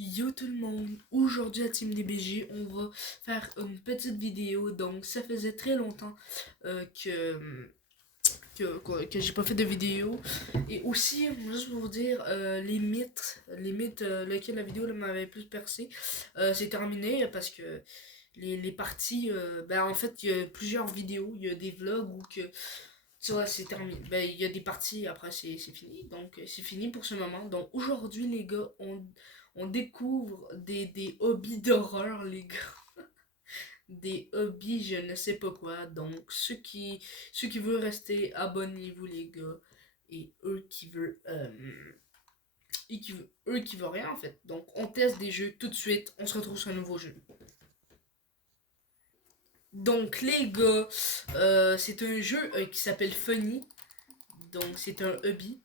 Yo tout le monde, aujourd'hui à Team DBG, on va faire une petite vidéo. Donc ça faisait très longtemps que j'ai pas fait de vidéo. Et aussi, juste pour vous dire, les mythes lesquels la vidéo m'avait plus percé, c'est terminé parce que les parties, ben en fait il y a plusieurs vidéos, il y a des vlogs où que tu vois, c'est terminé. Ben, il y a des parties, après c'est fini. Donc, c'est fini pour ce moment. Donc, aujourd'hui, les gars, on découvre des hobbies d'horreur, les gars. Des hobbies, je ne sais pas quoi. Donc, ceux qui veulent rester, abonnez-vous, les gars. Et eux qui veulent. Eux qui veulent rien, en fait. Donc, on teste des jeux tout de suite. On se retrouve sur un nouveau jeu. Donc, les gars, c'est un jeu qui s'appelle Funny. Donc, c'est un hobby.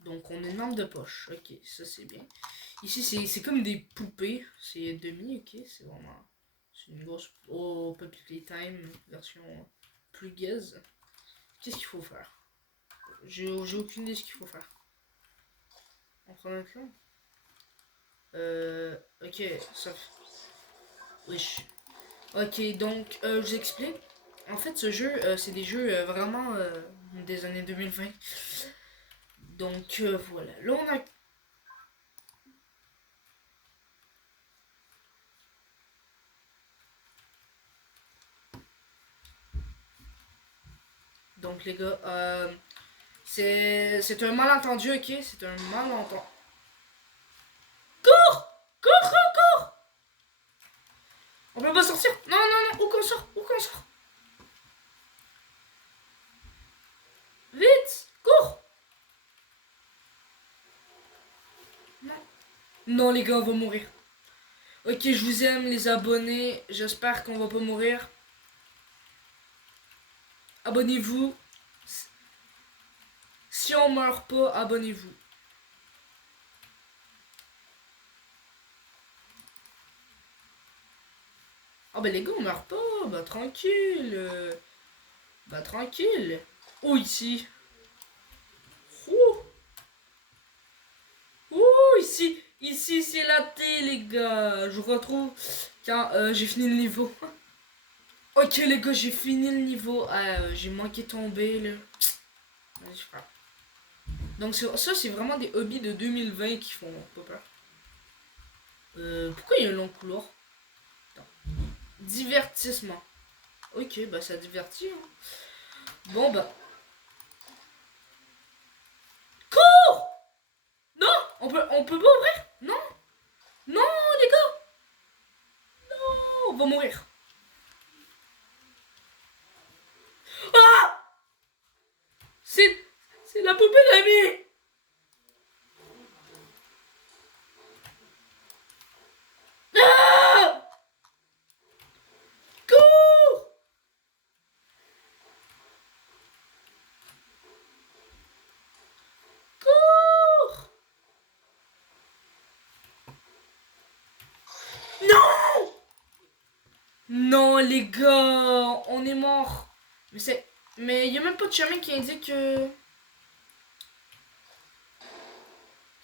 Donc on a une lampe de poche. Ok, ça c'est bien. Ici c'est comme des poupées. C'est demi, ok. C'est vraiment. C'est une grosse. Oh, Puppy Playtime, version plus gaze. Qu'est-ce qu'il faut faire? J'ai aucune idée de ce qu'il faut faire. On prend un plan. Ok, ça. Wesh. Ok, donc je vous explique. En fait, ce jeu, c'est des jeux vraiment des années 2020. Donc voilà. Là, on a. Donc les gars, c'est un malentendu, ok? C'est un malentendu. Cours! Cours, cours, cours! On peut pas sortir? Non, non, non, où qu'on sort? Où qu'on sort? Vite! Cours! Non. Non, les gars, on va mourir. Ok, je vous aime, les abonnés. J'espère qu'on va pas mourir. Abonnez-vous. Si on meurt pas, abonnez-vous. Ah bah les gars, on meurt pas. Bah tranquille. Bah tranquille. Oh, ici. Ouh. Ouh, ici c'est la T, les gars. Je vous retrouve quand j'ai fini le niveau. Ok, les gars, j'ai fini le niveau. J'ai manqué tomber, là. Vas-y, je frappe. Donc, ça, c'est vraiment des hobbies de 2020 qui font pas peur. Pourquoi il y a un long couloir? Attends. Divertissement. Ok, bah ça divertit. Hein. Bon, bah. Cours! Non! On peut pas ouvrir? Non! Non, les gars! Non! On va mourir. Ah! C'est. C'est la poupée d'ami! Ah! Cours! Cours! Non! Non, les gars, on est mort. Mais il y a même pas de chemin qui indique que. Ok,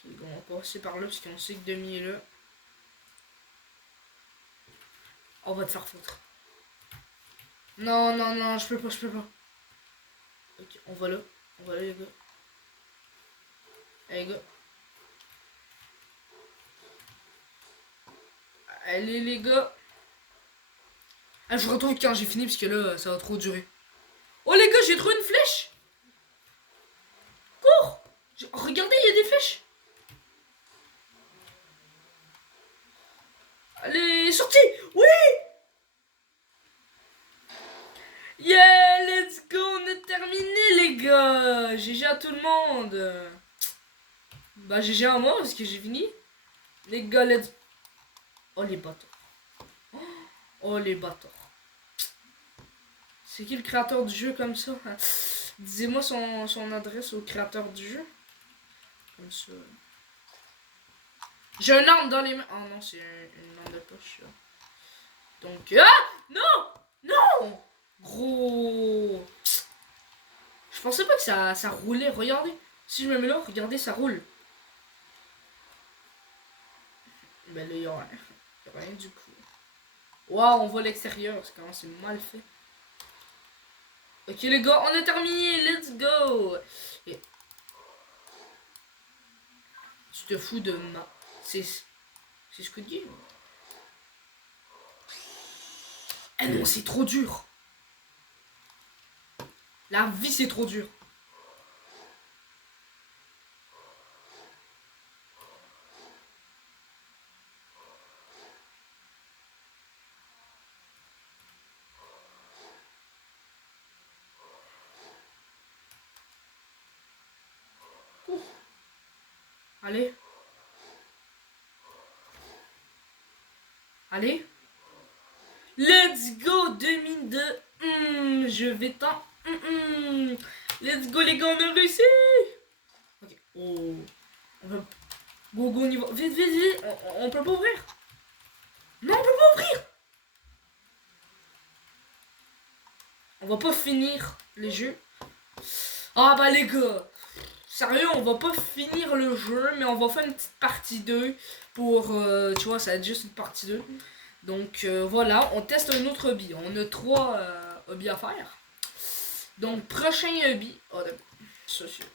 bon, on va passer par là parce qu'on sait que Demi est là. On va te faire foutre. Non, non, non, je peux pas, je peux pas. Ok, on va là. On va là, les gars. Allez, les gars. Allez, les gars. Ah, je vous retrouve quand j'ai fini parce que là, ça va trop durer. Oh, les gars, j'ai trouvé une flèche. Cours! Regardez, il y a des flèches. Allez, sortie! Oui! Yeah, let's go, on est terminé, les gars. GG à tout le monde. Bah, GG à moi parce que j'ai fini. Les gars, let's. Oh, les bâtards. Oh, les bâtards. C'est qui le créateur du jeu comme ça? Dis-moi son adresse au créateur du jeu. Comme ça. J'ai un arme dans les mains. Oh non, c'est une lampe de poche. Là. Donc. Ah! Non! Non! Gros. Je pensais pas que ça roulait. Regardez. Si je me mets là, regardez, ça roule. Ben là, il y a rien du coup. Waouh, on voit l'extérieur, c'est comment c'est mal fait. Ok les gars, on a terminé, let's go. Et... Tu te fous de ma... C'est Squid Game. Eh non, c'est trop dur. La vie, c'est trop dur. Ouh. Allez. Allez. Let's go 2002. Je vais t'en... Let's go les gars, on a réussi. Ok. Oh. On va... Go, go, on y va. Vite, vite, vite. On peut pas ouvrir. Non, on peut pas ouvrir. On va pas finir les jeux. Ah bah les gars. Sérieux, on va pas finir le jeu, mais on va faire une petite partie 2 pour... tu vois, ça va être juste une partie 2. Donc voilà, on teste un autre hobby. On a 3 hobbies à faire. Donc prochain hobby... Oh, ça c'est...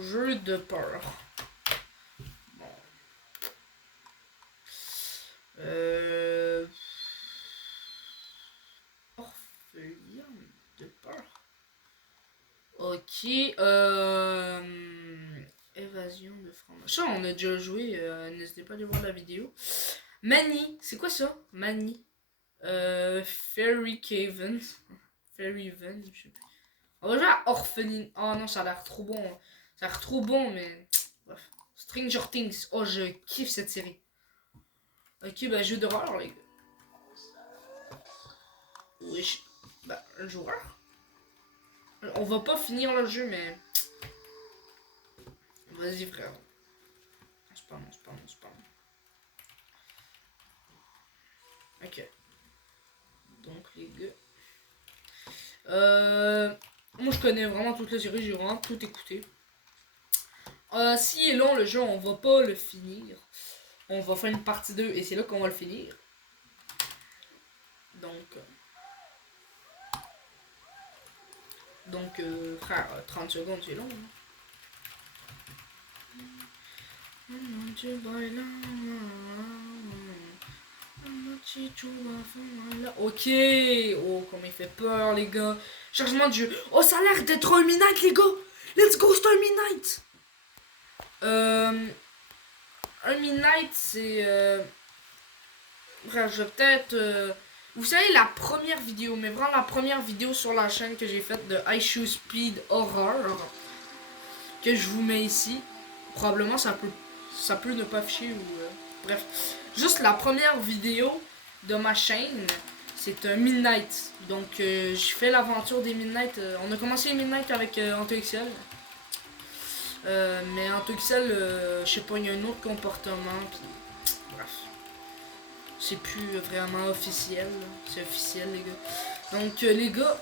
Jeu de peur. Bon. Orpheline de peur. Ok. Évasion de fromage. Ça, on a déjà joué. N'hésitez pas à aller voir la vidéo. Mani. C'est quoi ça? Mani. Fairy Caven. Fairy Ven. On va jouer à Orpheline. Oh non, ça a l'air trop bon. Ça a l'air trop bon, mais... Bref. Stranger Things. Oh, je kiffe cette série. Ok, bah, jeu d'horreur, les gars. Oui, bah, un joueur. On va pas finir le jeu, mais... Vas-y, frère. C'est pas bon. Ok. Donc, les gars... Moi, je connais vraiment toute la série. J'ai vraiment tout écouté. Si est long, le jeu, on va pas le finir. On va faire une partie 2 et c'est là qu'on va le finir. Donc, frère, 30 secondes, c'est long. Hein. Ok. Oh, comme il fait peur, les gars. Chargement de jeu. Oh, ça a l'air d'être un midnight, les gars. Let's go, c'est un midnight. Un midnight, c'est... Frère, je vais peut-être... Vous savez, la première vidéo, mais vraiment la première vidéo sur la chaîne que j'ai faite de Ishow Speed Horror, que je vous mets ici. Probablement, ça peut ne pas afficher ou... bref. Juste la première vidéo de ma chaîne, c'est un Midnight. Donc, je fais l'aventure des Midnight. On a commencé les Midnight avec AntoXL. Mais AntoXL, je sais pas, il y a un autre comportement. Puis, bref. C'est plus vraiment officiel. C'est officiel, les gars. Donc, les gars,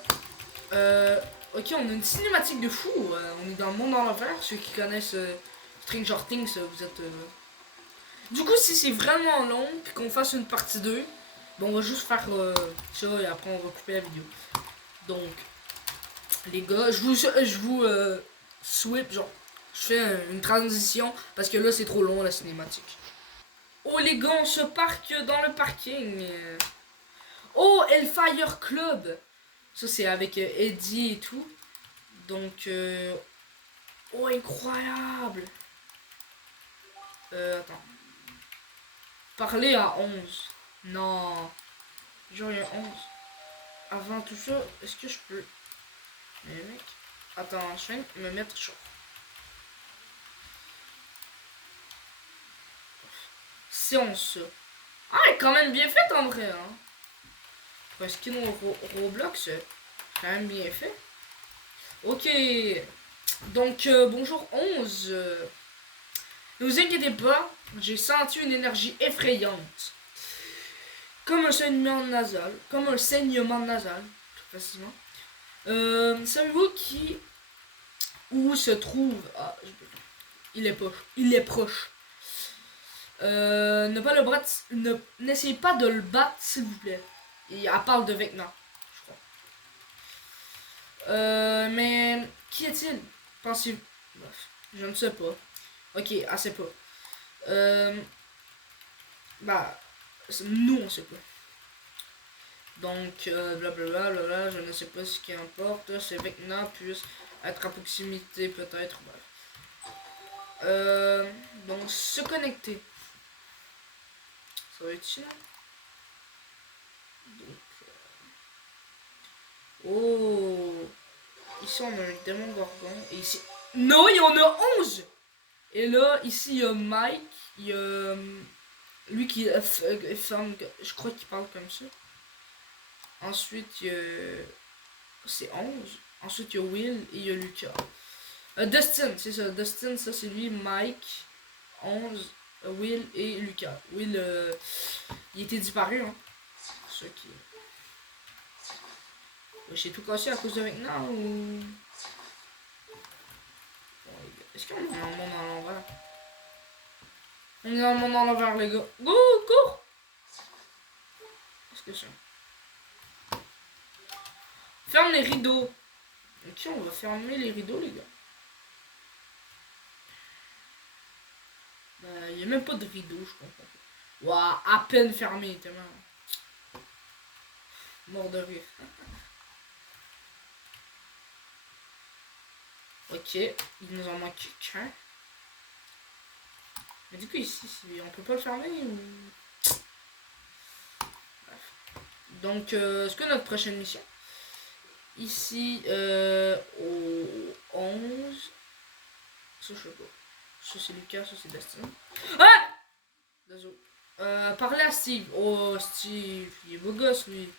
ok, on a une cinématique de fou. On est dans le monde en l'envers. Ceux qui connaissent Stranger Things, vous êtes... Du coup, si c'est vraiment long, puis qu'on fasse une partie 2, bon, on va juste faire ça et après on va couper la vidéo. Donc, les gars, je vous sweep, genre, je fais une transition parce que là c'est trop long la cinématique. Oh les gars, on se parque dans le parking. Oh, Hellfire Club. Ça c'est avec Eddie et tout. Donc, oh incroyable. Attends. Parler à 11. Non. Genre il y a 11. Avant tout ça, est-ce que je peux... Mais mec... Attends, je viens de me mettre chaud. Séance. Ah, elle est quand même bien faite en vrai. Hein. Pour un skin Roblox, c'est quand même bien fait. Ok. Donc, bonjour 11. Ne vous inquiétez pas, j'ai senti une énergie effrayante. Comme un saignement nasal. Comme un saignement nasal, tout facilement. Savez-vous où se trouve... Ah, il est proche. Ne pas le battre. N'essayez pas de le battre, s'il vous plaît. Et elle parle de Vecna, je crois. Mais qui est-il? Pensez. Bref, je ne sais pas. Ok, elle sait pas. Bah, nous on sait pas. Donc, blablabla, je ne sais pas ce qui importe. C'est Vecna puisse être à proximité, peut-être. Bref. Donc, se connecter. Ça va être chiant. Donc, oh. Ici, on a un démon gorgon. Et ici. Non, il y en a 11! Et là, ici, il y a Mike. Il y a. Lui qui ferme. Je crois qu'il parle comme ça. Ensuite, il y a. C'est 11. Ensuite, il y a Will et il y a Lucas. Dustin, c'est ça. Dustin, ça c'est lui. Mike, 11, Will et Lucas. Will, il était disparu, hein. C'est ça qui. J'ai tout cassé à cause de maintenant ou. Est-ce qu'on est dans le monde à l'envers? On est dans le monde à l'envers, les gars. Go, cours! Qu'est-ce que c'est? Ferme les rideaux. Ok, on va fermer les rideaux, les gars. Il n'y a même pas de rideau, je comprends pas. Waouh, à peine fermé, tellement. Mort de rire. Ok, il nous en manque qu'un. Mais du coup, ici, on peut pas le fermer ou. Bref. Donc, est-ce que notre prochaine mission? Ici, au 11. Ça, je sais pas. Ça, c'est Lucas, ça, c'est Dustin. Ah! Désolé. Parler à Steve. Oh, Steve, il est beau gosse, lui.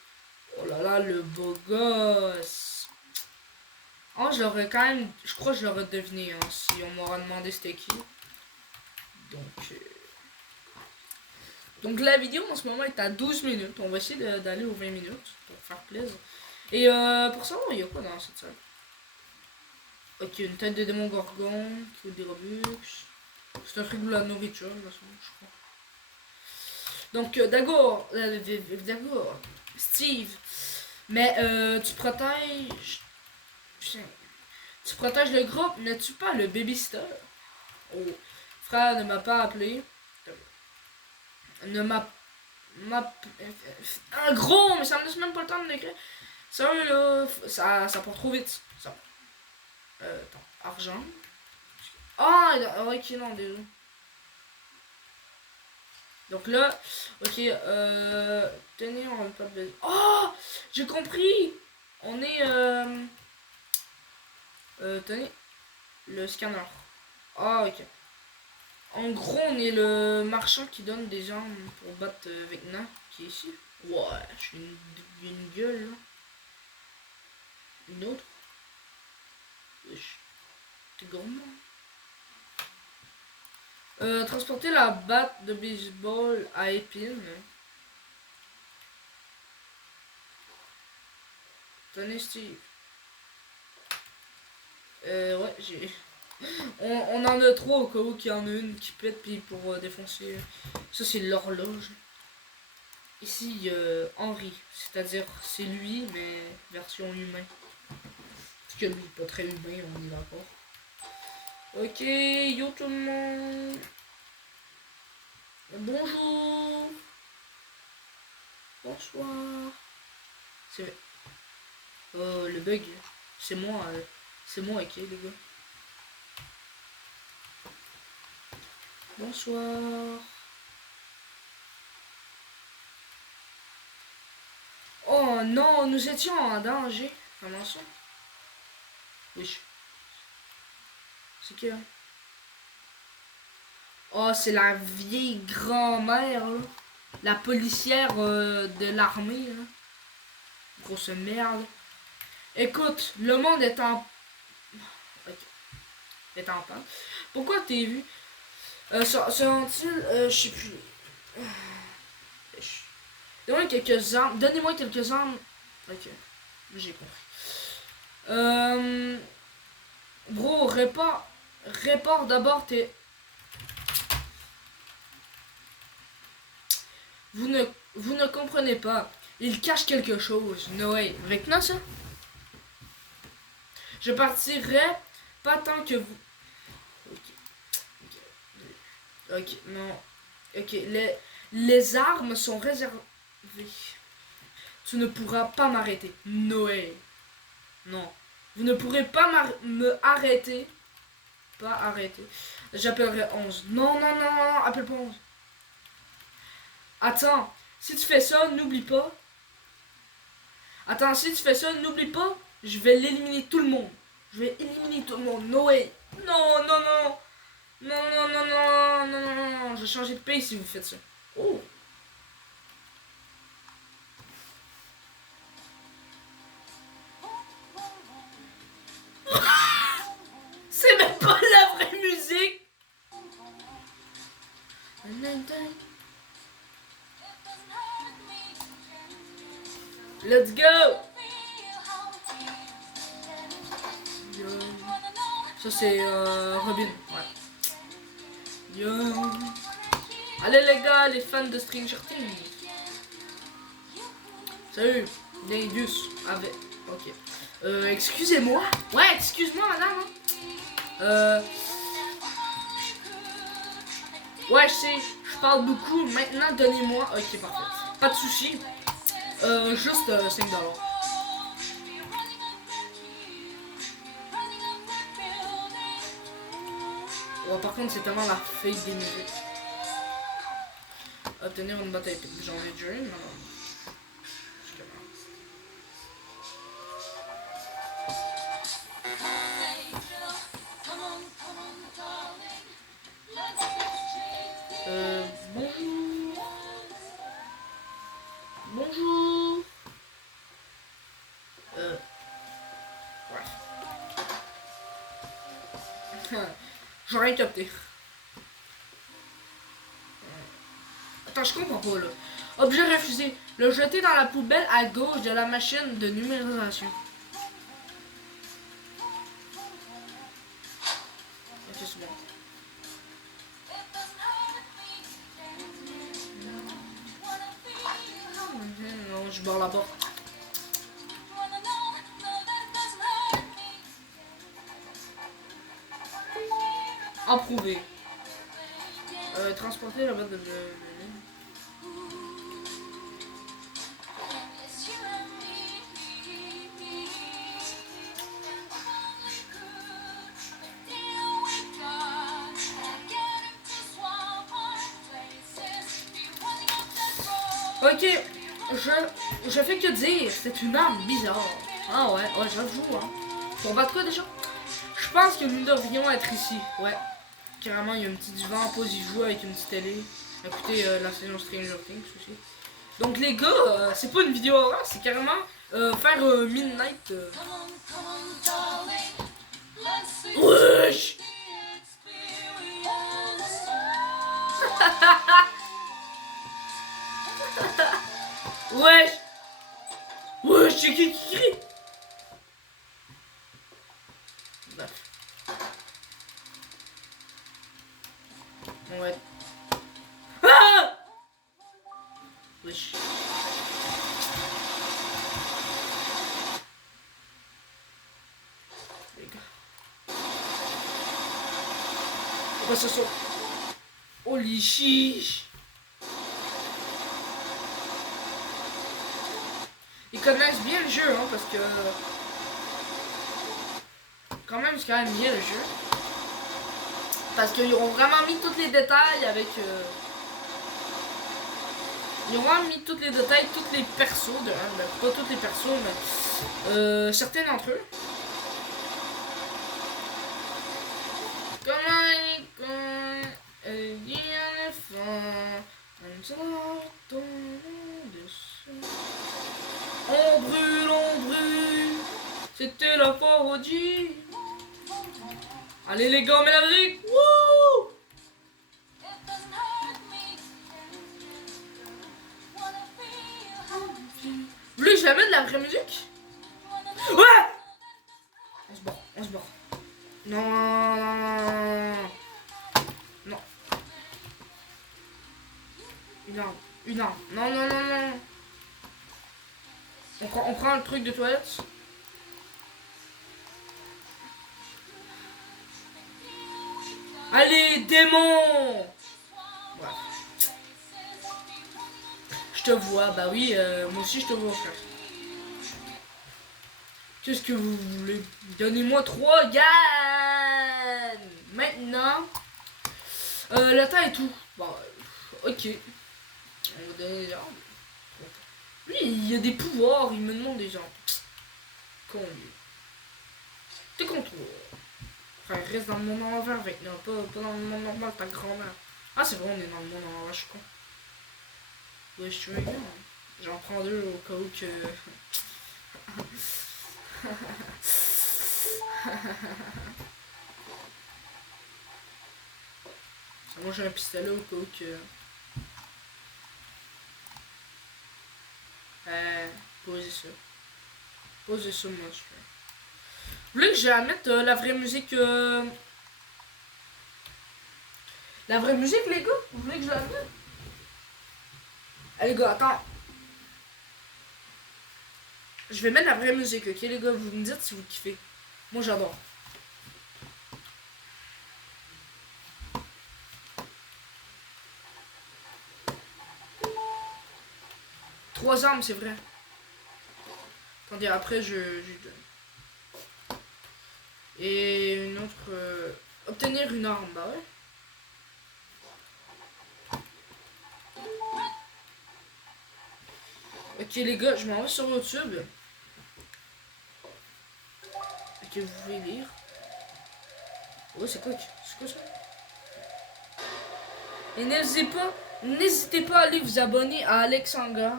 Oh là là, le beau gosse. Oh, je l'aurais quand même. Je crois que je l'aurais deviné, hein, si on m'aura demandé c'était qui. Donc la vidéo en ce moment est à 12 minutes. On va essayer d'aller aux 20 minutes pour faire plaisir. Et pour savoir, il y a quoi dans cette salle? Ok, une tête de démon gorgon, qui fait des Robux. C'est un truc de la nourriture, je crois. Donc d'accord, Steve. Mais tu protèges. Putain. Tu protèges le groupe, n'es-tu pas le babysitter? Oh, frère ne m'a pas appelé. Ne m'a. Un gros, mais ça me laisse même pas le temps de l'écrire. Sérieux là, ça part trop vite. Ça. Attends, argent. Ah, ok, non, désolé. Donc là, ok, tenez, on va pas de. Oh, j'ai compris. On est, tenez, le scanner. Ah, ok. En gros, on est le marchand qui donne des armes pour battre Vecna, qui est ici. Ouais, j'ai une gueule là. Une autre. Wesh. T'es gourmand. Transporter la batte de baseball à épines. Tenez Steve. Ouais, j'ai. On en a trois au cas où qu'il y en a une qui pète puis pour défoncer. Ça c'est l'horloge. Ici Henry, c'est-à-dire c'est lui mais version humain. Parce que lui pas très humain, on est d'accord. Ok, yo tout le monde. Bonjour. Bonsoir. C'est le bug. C'est moi. C'est moi ok les gars. Bonsoir. Oh non, nous étions en danger. Comment ça? Oui. C'est qui là? Oh, c'est la vieille grand-mère, là. La policière de l'armée, là. Grosse merde. Écoute, le monde est en. Ok. Est en panne. Pourquoi t'es vu? Seront-ils. Je sais plus. Donnez-moi quelques armes. Donnez-moi quelques armes. Ok. J'ai compris. Bro, répare d'abord tes. vous ne comprenez pas. Il cache quelque chose. Noé, maintenant ça? Je partirai pas tant que vous... Ok, non. Ok, les armes sont réservées. Tu ne pourras pas m'arrêter. Noé. Non. Vous ne pourrez pas me arrêter. Pas arrêter. J'appellerai 11. Non, non, non, non, appelle pas 11. Attends, si tu fais ça, n'oublie pas. Attends, si tu fais ça, n'oublie pas, je vais l'éliminer tout le monde. Je vais éliminer tout le monde. Noé. Non, non, non. Non, non, non, non, non, non, non, non. Je vais changer de pays si vous faites ça. Oh. C'est même pas la vraie musique. Let's go. Ça c'est Robin. Ouais. Yo. Allez les gars, les fans de Stranger Things. Salut, Neidius. Avec. Ok. Excusez-moi. Ouais, excuse-moi madame. Ouais, je sais, je parle beaucoup. Maintenant, donnez-moi. Ok, parfait. Pas de soucis. Juste 5$. Ouais, par contre, c'est tellement la fake des musiques. Obtenir une bataille épique. J'en ai déjà une, non. Bonjour. Bonjour. Ouais. J'aurais rien capté. Attends, je comprends pas là. Objet refusé. Le jeter dans la poubelle à gauche de la machine de numérisation. Ok, c'est bon. Non, je barre la porte. Approuvé. Transporter la boîte de... Ok, je fais que dire, c'est une arme bizarre. Ah ouais, ouais, j'avoue, hein. On va de quoi déjà? Je pense que nous devrions être ici, ouais. Carrément, il y a un petit divan en pause, il joue avec une petite télé. Écoutez, la saison Stranger Things aussi. Donc les gars, c'est pas une vidéo horreur, c'est carrément faire Midnight. Wesh. Wesh. Wesh, c'est qui crie? Bref. Ouais. Ah. Wesh. Les gars. Pourquoi ce sont... Holy chiche. Ils connaissent bien le jeu, hein, parce que... Quand même, c'est quand même bien le jeu. Parce qu'ils ont vraiment mis tous les détails avec... Ils ont vraiment mis tous les détails, tous les persos, pas tous les persos, mais certains d'entre eux. On brûle, c'était la parodie. Allez les gars, on met la musique. Wouh! Vous voulez que je la mette de la vraie musique? Ouais! On se barre, on se barre. Non. Non. Une arme. Une arme. Non, non, non, non. On prend le truc de toilette. Allez, démon! Ouais. Je te vois, bah oui, moi aussi je te vois, frère. Qu'est-ce que vous voulez? Donnez-moi 3 gains! Maintenant, le temps et tout. Bon, ok. On va donner des armes. Lui, il a des pouvoirs, il me demande des gens. Con lui. T'es contre toi. Enfin, reste dans le monde en envers avec nous, pas dans le monde normal, ta grand-mère. Ah, c'est vrai, on est dans le monde en envers, je suis con. Ouais, je suis un gars. J'en prends 2 au cas où que. Moi j'ai un pistolet au cas où que. Posez ça. Posez ça, moi, je fais. Vous voulez que j'ai à mettre la vraie musique. La vraie musique, les gars? Vous voulez que je la mette? Allez, les gars, attends. Je vais mettre la vraie musique, ok, les gars? Vous me dites si vous kiffez. Moi, j'adore. Trois armes, c'est vrai. Attendez, après, je donne. Et une autre. Obtenir une arme, bah ouais. Ok, les gars, je m'en vais sur YouTube. Ok, vous pouvez lire. Oh, c'est quoi ça? Et n'hésitez pas à aller vous abonner à Alexanga.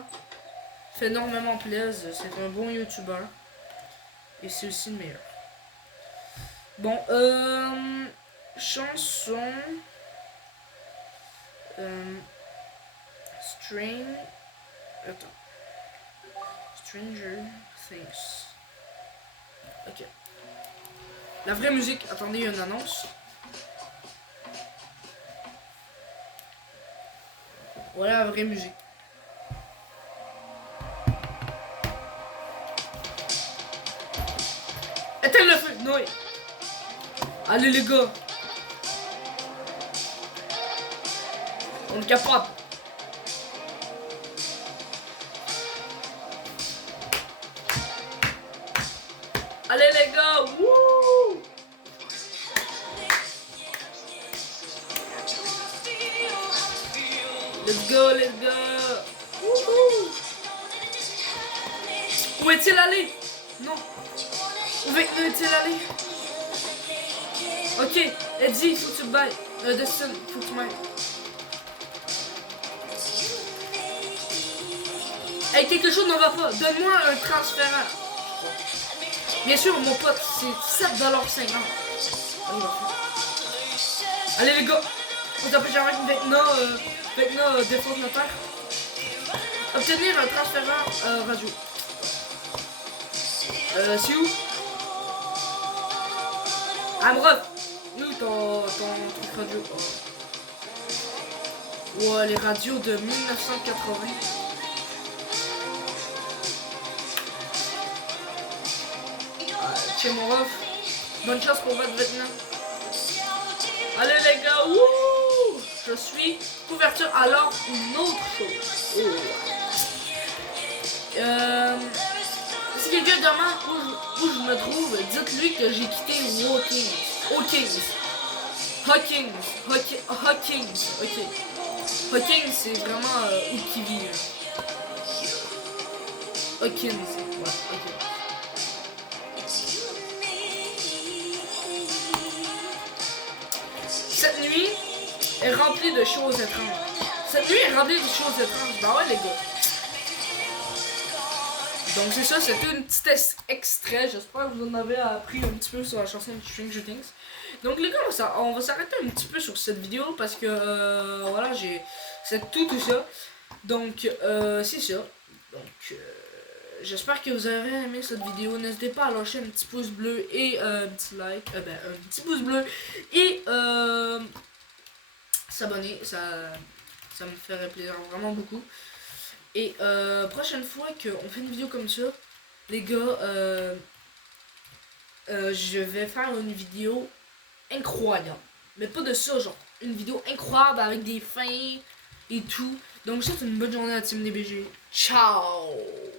Fait énormément plaisir. C'est un bon youtubeur. Et c'est aussi le meilleur. Bon, chanson. Attends. Stranger Things. Ok. La vraie musique. Attendez, il y a une annonce. Voilà la vraie musique. Éteins le feu, Noé. Allez les gars. On est capable. Allez les gars. Wouh. Let's go, let's go. Wouhou. Où est-il allé? Non. Où est-il allé? Ok, Eddie, faut que tu bailles. Destin, faut que tu m'ailles. Hey, quelque chose n'en va pas. Donne-moi un transférant. Bien sûr, mon pote, c'est 7,50$. Allez les gars, on s'appelle Jean-Marc Vecna défense notaire. Obtenir un transférant radio. C'est où? Ah bref, où ton truc radio? Ouais, les radios de 1980. Chez mon ref. Bonne chance pour votre Vietnam. Allez les gars, wouh! Je suis couverture alors une autre chose. Oh. Si quelqu'un demande où je me trouve, dites-lui que j'ai quitté Hawkins. Ok. Hawkins, c'est vraiment où qui vit. Hawkins, ouais, ok. Cette nuit est remplie de choses étranges. Bah ouais les gars. Donc c'est ça, c'était une petite extrait. J'espère que vous en avez appris un petit peu sur la chanson de Stranger Things. Donc les gars, on va s'arrêter un petit peu sur cette vidéo parce que voilà, c'est tout ça. Donc c'est ça. Donc j'espère que vous avez aimé cette vidéo. N'hésitez pas à lâcher un petit pouce bleu et un petit like. Un petit pouce bleu et s'abonner. Ça me ferait plaisir vraiment beaucoup. Et prochaine fois qu'on fait une vidéo comme ça, les gars, je vais faire une vidéo incroyable. Mais pas de ça, genre une vidéo incroyable avec des fins et tout. Donc, je vous souhaite une bonne journée à Team DBG. Ciao!